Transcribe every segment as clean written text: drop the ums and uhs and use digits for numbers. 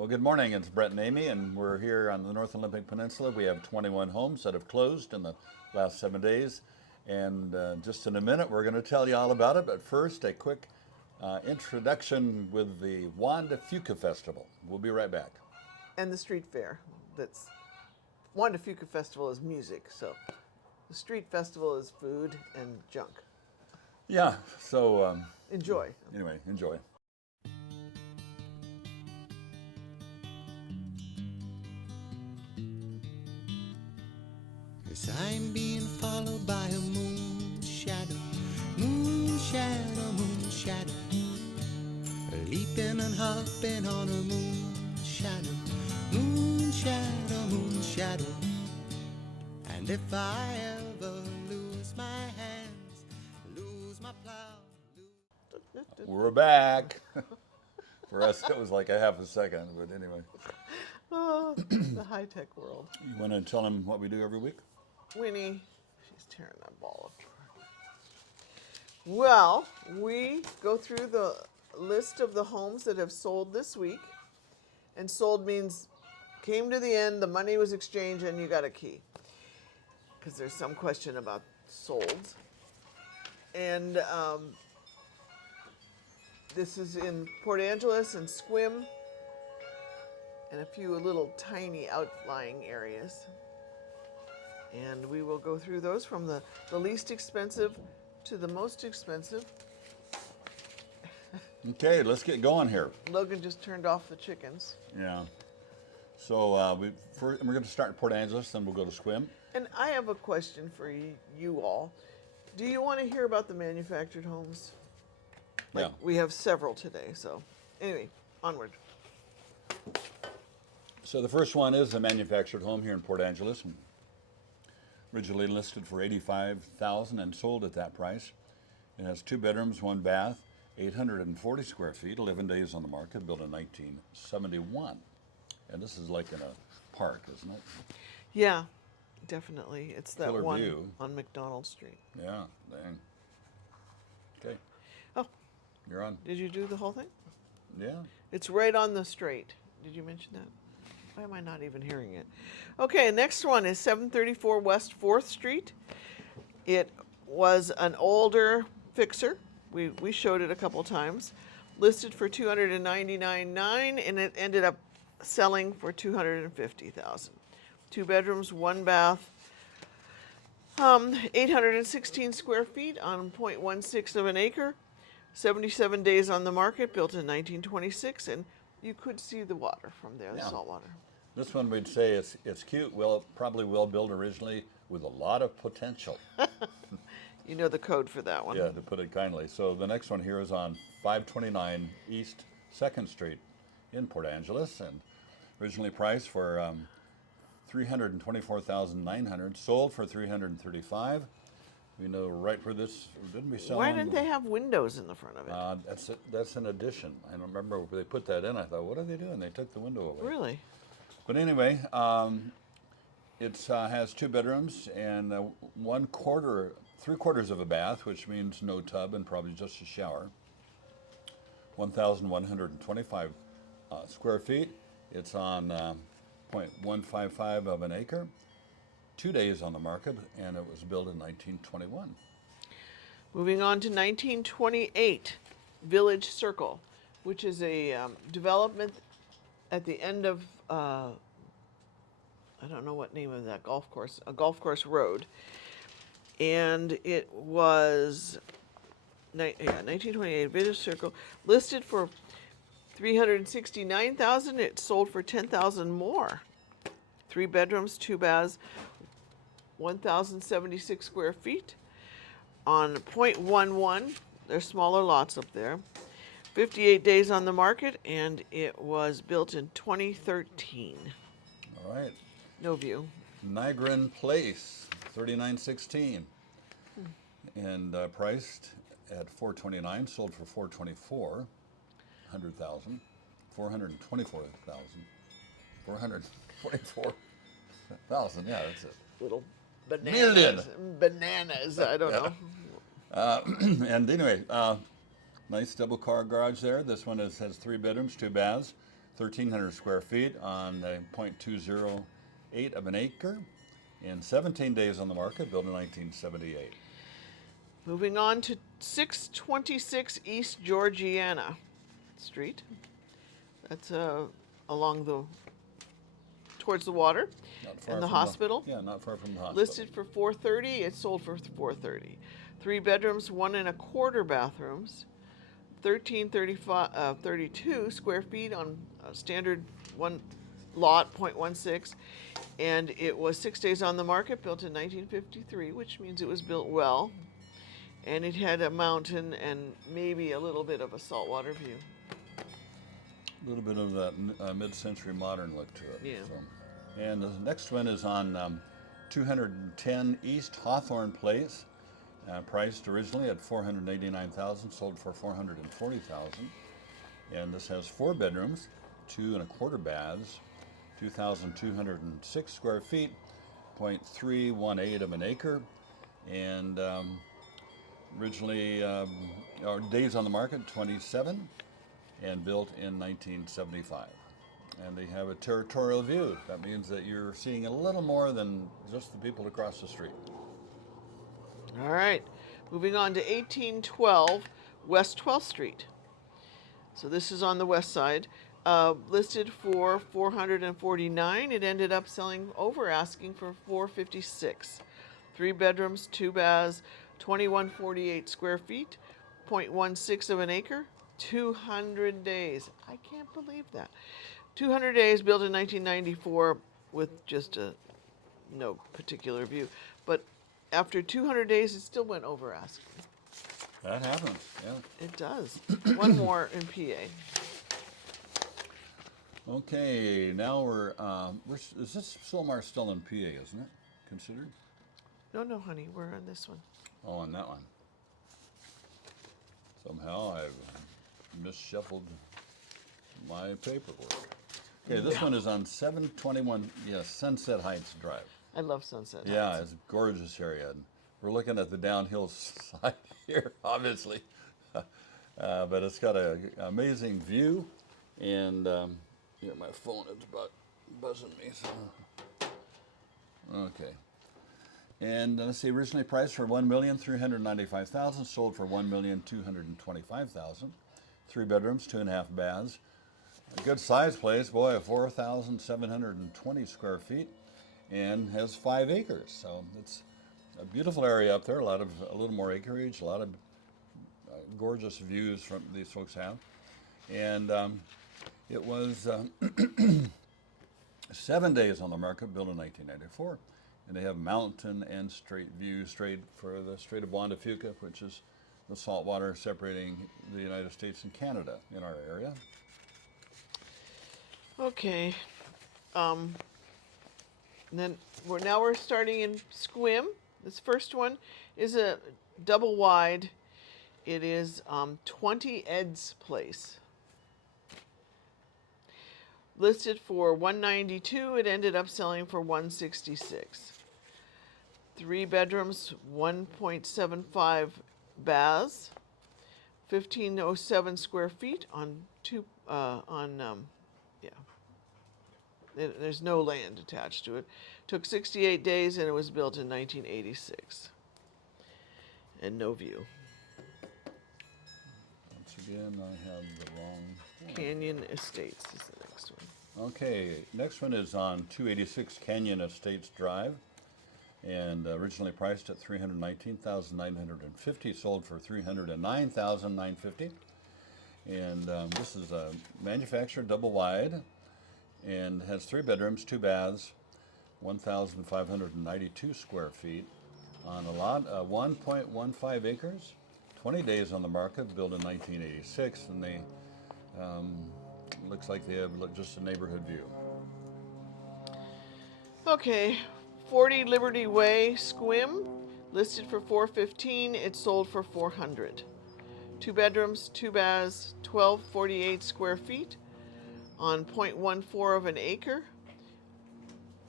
Well, good morning. It's Brett and Amy, and we're here on the North Olympic Peninsula. We have 21 homes that have closed in the last 7 days. And just in a minute, we're going to tell you all about it. But first, a quick introduction with the Juan De Fuca Festival. We'll be right back. And the street fair. That's Juan De Fuca Festival is music, so the street festival is food and junk. Yeah, so Enjoy. Anyway, enjoy. 'Cause I'm being followed by a moon shadow, moon shadow, moon shadow, leaping and hopping on a moon shadow, moon shadow, moon shadow. And if I ever lose my hands, lose my plow, We're back. For us, it was like a half a second, but anyway. Oh, the high-tech world. You want to tell them what we do every week? Winnie, she's tearing that ball apart. Well, we go through the list of the homes that have sold this week. And sold means came to the end, the money was exchanged, and you got a key. Because there's some question about solds. And this is in Port Angeles and Sequim and a few little tiny outlying areas. And we will go through those from the least expensive to the most expensive. Okay, let's get going here. Logan just turned off the chickens. Yeah. So we're going to start in Port Angeles, then we'll go to Sequim. And I have a question for you all. Do you want to hear about the manufactured homes? Yeah. We have several today, so anyway, onward. So the first one is the manufactured home here in Port Angeles. Originally listed for $85,000 and sold at that price. It has 2 bedrooms, 1 bath, 840 square feet, 11 days on the market, built in 1971. And this is like in a park, isn't it? Yeah, definitely. It's that Killer one view. on McDonald Street. Yeah, dang. Okay, Oh, you're on. did you do the whole thing? Yeah. It's right on the straight. Did you mention that? Why am I not even hearing it? Okay, next one is 734 West 4th Street. It was an older fixer. We showed it a couple times. Listed for $299,900 and it ended up selling for $250,000. 2 bedrooms, 1 bath, 816 square feet on 0.16 of an acre. 77 days on the market, built in 1926, and you could see the water from there, the Yeah. salt water. This one we'd say it's cute. Well, probably well built originally with a lot of potential. You know the code for that one. Yeah, to put it kindly. So the next one here is on 529 East 2nd Street in Port Angeles, and originally priced for $324,900, sold for $335,000. We know right where this didn't we sell. Why didn't they have windows in the front of it? That's an addition. I don't remember when they put that in. I thought, what are they doing? They took the window away. Really? But anyway, it has 2 bedrooms and 3/4 of a bath, which means no tub and probably just a shower. 1,125 square feet. It's on 0.155 of an acre. 2 days on the market, and it was built in 1921. Moving on to 1928 Village Circle, which is a development at the end of, I don't know what name of that golf course, a golf course road. And it was 1928 Village Circle, listed for $369,000. It sold for $10,000 more. 3 bedrooms, 2 baths, 1,076 square feet on 0.11. There's smaller lots up there. 58 days on the market, and it was built in 2013. All right. No view. Nigrin Place, 3916, and priced at $429, sold for $424,000. 424,000. Yeah, that's it. Little bananas. Million. Bananas. I don't know. And anyway, nice double car garage there. This one has 3 bedrooms, 2 baths, 1,300 square feet on 0.208 of an acre in 17 days on the market, built in 1978. Moving on to 626 East Georgiana Street. That's towards the water Not far and the from hospital. Yeah, not far from the hospital. Listed for $430. It sold for $430. 3 bedrooms, 1.25 bathrooms, 32 square feet on a standard one lot, 0.16, and it was 6 days on the market, built in 1953, which means it was built well, and it had a mountain and maybe a little bit of a saltwater view. A little bit of that mid-century modern look to it. Yeah. So. And the next one is on 210 East Hawthorne Place, priced originally at $489,000, sold for $440,000. And this has 4 bedrooms, 2.25 baths, 2,206 square feet, 0.318 of an acre, and originally our days on the market 27, and built in 1975. And they have a territorial view. That means that you're seeing a little more than just the people across the street. All right, moving on to 1812 West 12th Street. So this is on the west side. Listed for $449. It ended up selling over asking for $456. 3 bedrooms, 2 baths, 2,148 square feet, 0.16 of an acre, 200 days. I can't believe that. 200 days, built in 1994 with just no particular view. But after 200 days, it still went over asking. That happens, yeah. It does. One more in PA. Okay, now is this Silmar still in PA, isn't it? Considered? No, honey, we're on this one. Oh, on that one. Somehow I've misshuffled my paperwork. Okay, this one is on 721, Sunset Heights Drive. I love Sunset Heights. Yeah, it's a gorgeous area. And we're looking at the downhill side here, obviously. But it's got an amazing view. And here, my phone is about buzzing me. So. Okay. And let's see, originally priced for $1,395,000, sold for $1,225,000. 3 bedrooms, 2.5 baths. A good size place, boy, 4,720 square feet, and has 5 acres. So it's a beautiful area up there. A little more acreage, a lot of gorgeous views from these folks have. And it was 7 days on the market, built in 1994. And they have mountain and straight view, straight for the Strait of Juan De Fuca, which is the saltwater separating the United States and Canada in our area. Okay. Then we're starting in Sequim. This first one is a double wide. It is 20 Ed's Place. Listed for $192. It ended up selling for $166. 3 bedrooms, 1.75 baths, 1,507 square feet on There's no land attached to it. Took 68 days, and it was built in 1986. And no view. Once again, I have the wrong one. Canyon Estates is the next one. Okay, next one is on 286 Canyon Estates Drive, and originally priced at $319,950, sold for $309,950. And this is a manufactured double wide, and has 3 bedrooms, 2 baths, 1,592 square feet on a lot of 1.15 acres, 20 days on the market, built in 1986, and they looks like they have just a neighborhood view. Okay, 40 Liberty Way, Sequim, listed for $415. It sold for $400. 2 bedrooms, 2 baths, 1,248 square feet on 0.14 of an acre.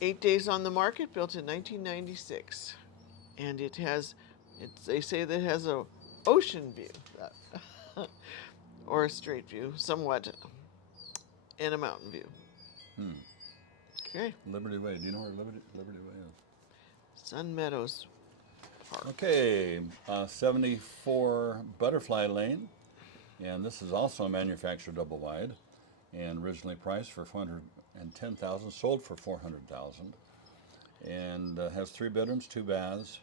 8 days on the market, built in 1996. And they say that it has a ocean view, or a straight view, somewhat and a mountain view. Okay, Liberty Way. Do you know where Liberty Way is? Sun Meadows Park. Okay, 74 Butterfly Lane, and this is also a manufactured double wide, and originally priced for $410,000, sold for $400,000, and has 3 bedrooms, 2 baths,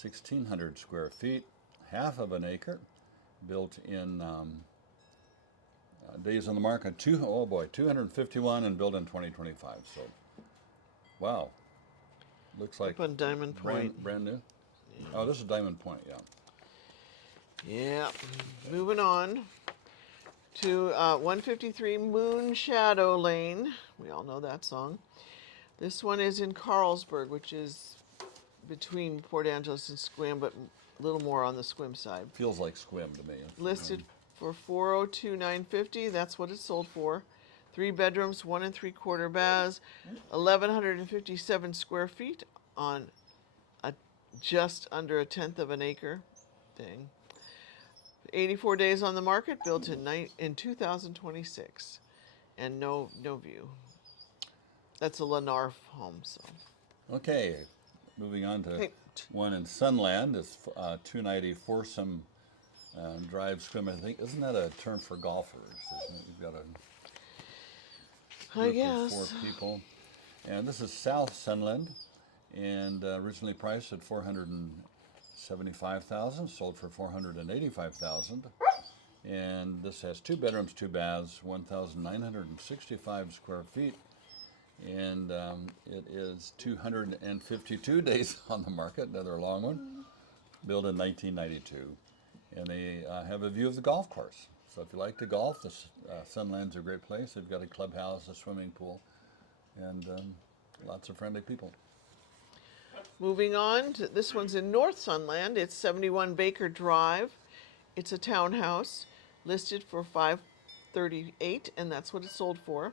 1,600 square feet, half of an acre, built in days on the market, 251, and built in 2025. So, wow, looks like Up on Diamond Point. brand new. Oh, this is Diamond Point, yeah. Yeah. Moving on to 153 Moon Shadow Lane. We all know that song. This one is in Carlsberg, which is between Port Angeles and Sequim, but a little more on the Sequim side. Feels like Squim to me. Listed for $402,950. That's what it's sold for. 3 bedrooms, 1 3/4 baths, 1,157 square feet on just under a tenth of an acre. Dang. 84 days on the market, built in 2026, and no view. That's a Lennar home. So. Okay, moving on to Hey. one in Sunland. It's 290 Foursome Drive Swim. I think, isn't that a term for golfers? Isn't it? You've got a I group guess. of 4 people. And this is South Sunland, and originally priced at $475,000, sold for $485,000. And this has 2 bedrooms, 2 baths, 1,965 square feet, and it is 252 days on the market. Another long one, built in 1992, and they have a view of the golf course. So if you like to golf, this Sunland's a great place. They've got a clubhouse, a swimming pool, and lots of friendly people. Moving on to this one's in North Sunland. It's 71 Baker Drive. It's a townhouse listed for $538,000, and that's what it's sold for.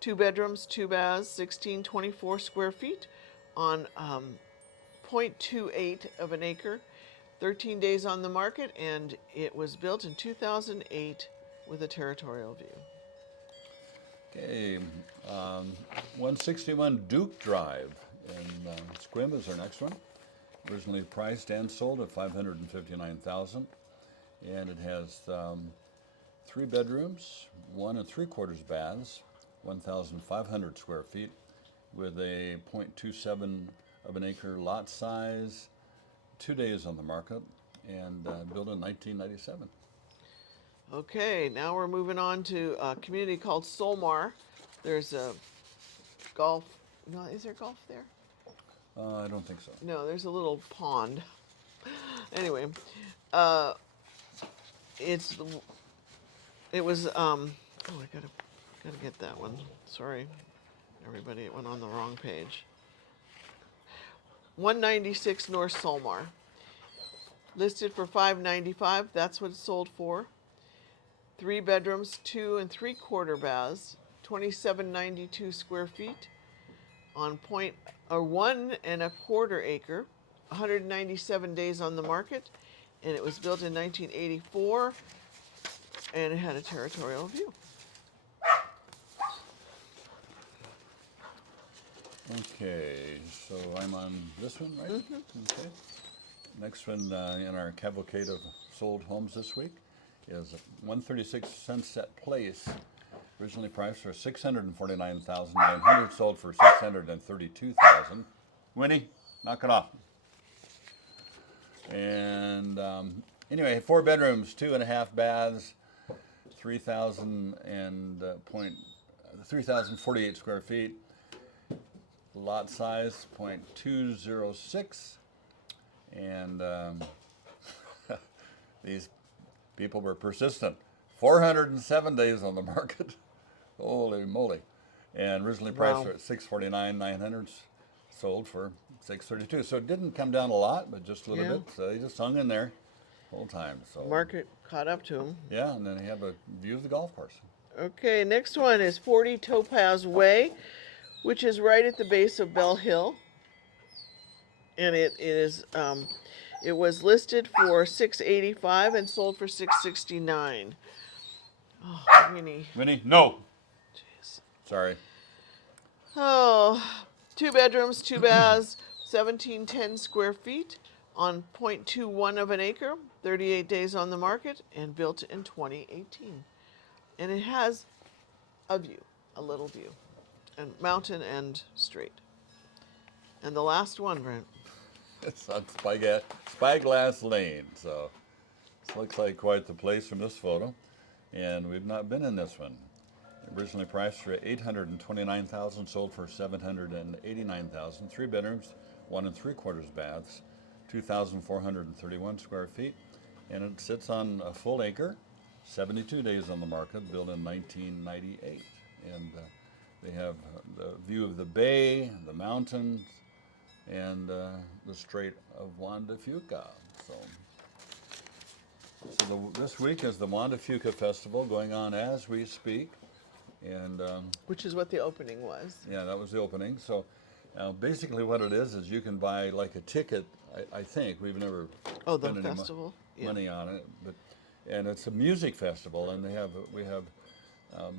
2 bedrooms, 2 baths, 1,624 square feet on 0.28 of an acre. 13 days on the market, and it was built in 2008 with a territorial view. Okay, 161 Duke Drive in Sequim is our next one. Originally priced and sold at $559,000, and it has 3 bedrooms, 1 3/4 baths, 1,500 square feet, with a 0.27 of an acre lot size. 2 days on the market, and built in 1997. Okay, now we're moving on to a community called Solmar. There's a golf. No, is there golf there? I don't think so. No, there's a little pond. Anyway, it was. Oh, I gotta get that one. Sorry, everybody, it went on the wrong page. 196 North Solmar. Listed for $595. That's what it's sold for. 3 bedrooms, 2 3/4 baths, 2,792 square feet on 1 1/4 acre, 197 days on the market, and it was built in 1984, and it had a territorial view. Okay, so I'm on this one, right? Okay. Next one in our cavalcade of sold homes this week is 136 Sunset Place. Originally priced for $649,900, sold for $632,000. Winnie, knock it off. And anyway, 4 bedrooms, 2.5 baths, 3,048 square feet. Lot size 0.206, and these people were persistent. 407 days on the market. Holy moly! And originally priced Wow. for $649,900, sold for $632. So it didn't come down a lot, but just a little Yeah. bit. So they just hung in there the whole time. So Market caught up to them. yeah, and then they have a view of the golf course. Okay, next one is 40 Topaz Way, which is right at the base of Bell Hill, and it was listed for $685 and sold for $669. Oh, Winnie. Winnie, no. Sorry. Oh, 2 bedrooms, 2 baths, 1710 square feet on 0.21 of an acre, 38 days on the market, and built in 2018. And it has a view, a little view, and mountain and straight. And the last one, Brent. It's on Spyglass Lane, so this looks like quite the place from this photo. And we've not been in this one. Originally priced for $829,000, sold for $789,000. 3 bedrooms, 1 3/4 baths, 2,431 square feet, and it sits on a full acre. 72 days on the market, built in 1998, and they have the view of the bay, the mountains, and the Strait of Juan De Fuca. So this week is the Juan De Fuca Festival going on as we speak. And Which is what the opening was. yeah, that was the opening. So basically what it is you can buy like a ticket. I think we've never Oh, the spent any festival? Yeah. money on it, and it's a music festival, and we have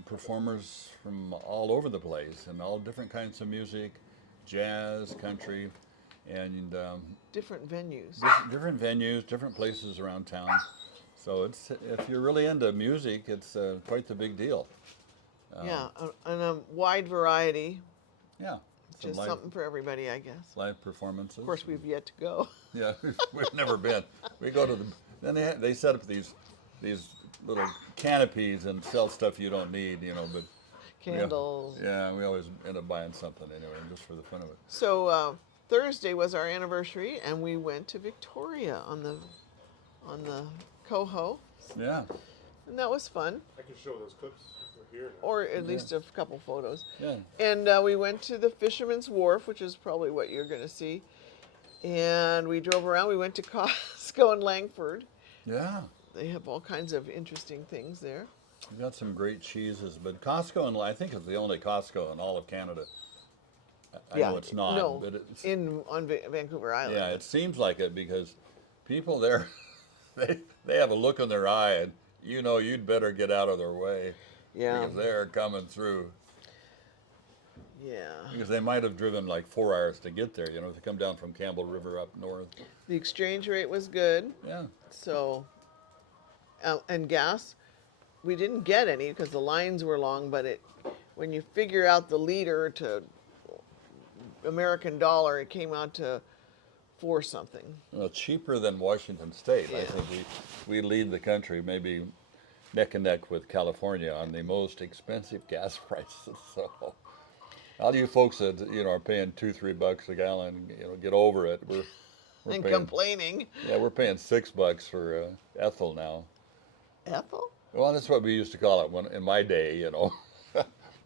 performers from all over the place and all different kinds of music, jazz, country, and Different venues. different venues, different places around town. So it's if you're really into music, it's quite the big deal. Yeah, and a wide variety. Yeah, some Just something for everybody, I guess. live performances. Of course, we've yet to go. Yeah, we've never been. We go to then they set up these little canopies and sell stuff you don't need, but Candles. yeah, we always end up buying something anyway, just for the fun of it. So Thursday was our anniversary, and we went to Victoria on the Coho, Yeah, and that was fun. I can show those clips. We're here now. Or at least a couple photos. yeah. And we went to the Fisherman's Wharf, which is probably what you're going to see. And we drove around. We went to Costco in Langford. Yeah, They have all kinds of interesting things there. we got some great cheeses, but Costco, and I think it's the only Costco in all of Canada. I know it's not, No, but it's on Vancouver Island. yeah, it seems like it because people there, they have a look in their eye, and you'd better get out of their way. Yeah. Because they're coming through. Yeah. Because they might have driven like 4 hours to get there, to come down from Campbell River up north. The exchange rate was good. Yeah. So, and gas, we didn't get any because the lines were long, but when you figure out the liter to American dollar, it came out to 4 something. Well, cheaper than Washington State. I Yeah. think we lead the country, maybe neck and neck with California on the most expensive gas prices. So, all you folks that are paying $2-3 a gallon, get over it. We're And paying, complaining. yeah, we're paying $6 for ethyl now. Ethel? Well, that's what we used to call it in my day.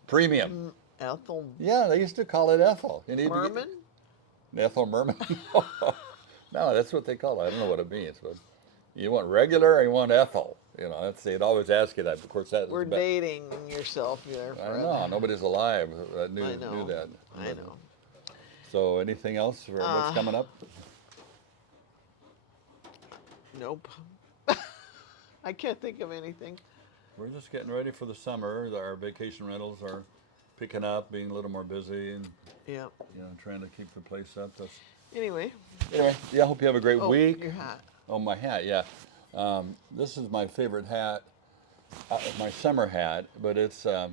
Premium. Ethel Yeah, they used to call it ethyl. You need to get- Merman? Ethyl merman? No, that's what they call it. I don't know what it means, but you want regular or you want ethyl? They'd always ask you that. Of course, that We're is dating yourself there. I don't know. Nobody's alive that knew I know. that. I know. So, anything else for what's coming up? Nope. I can't think of anything. We're just getting ready for the summer. Our vacation rentals are picking up, being a little more busy, and Yeah. trying to keep the place up. Anyway. Anyway, yeah. I hope you have a great Oh, week. your hat. Oh, my hat, yeah. This is my favorite hat, my summer hat, but it's a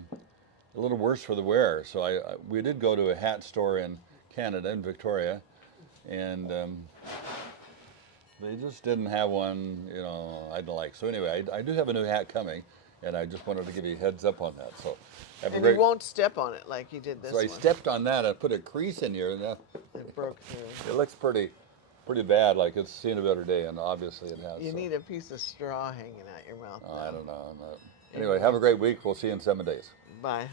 little worse for the wear. So we did go to a hat store in Canada, in Victoria, and they just didn't have one, I don't like. So anyway, I do have a new hat coming, and I just wanted to give you a heads up on that. So have a And great. you won't step on it like you did this So I one. stepped on that. I put a crease in here, and It broke through. it looks pretty bad. Like it's seen a better day, and obviously it has. You so. need a piece of straw hanging out your mouth. I now. don't know. Anyway, have a great week. We'll see you in 7 days. Bye.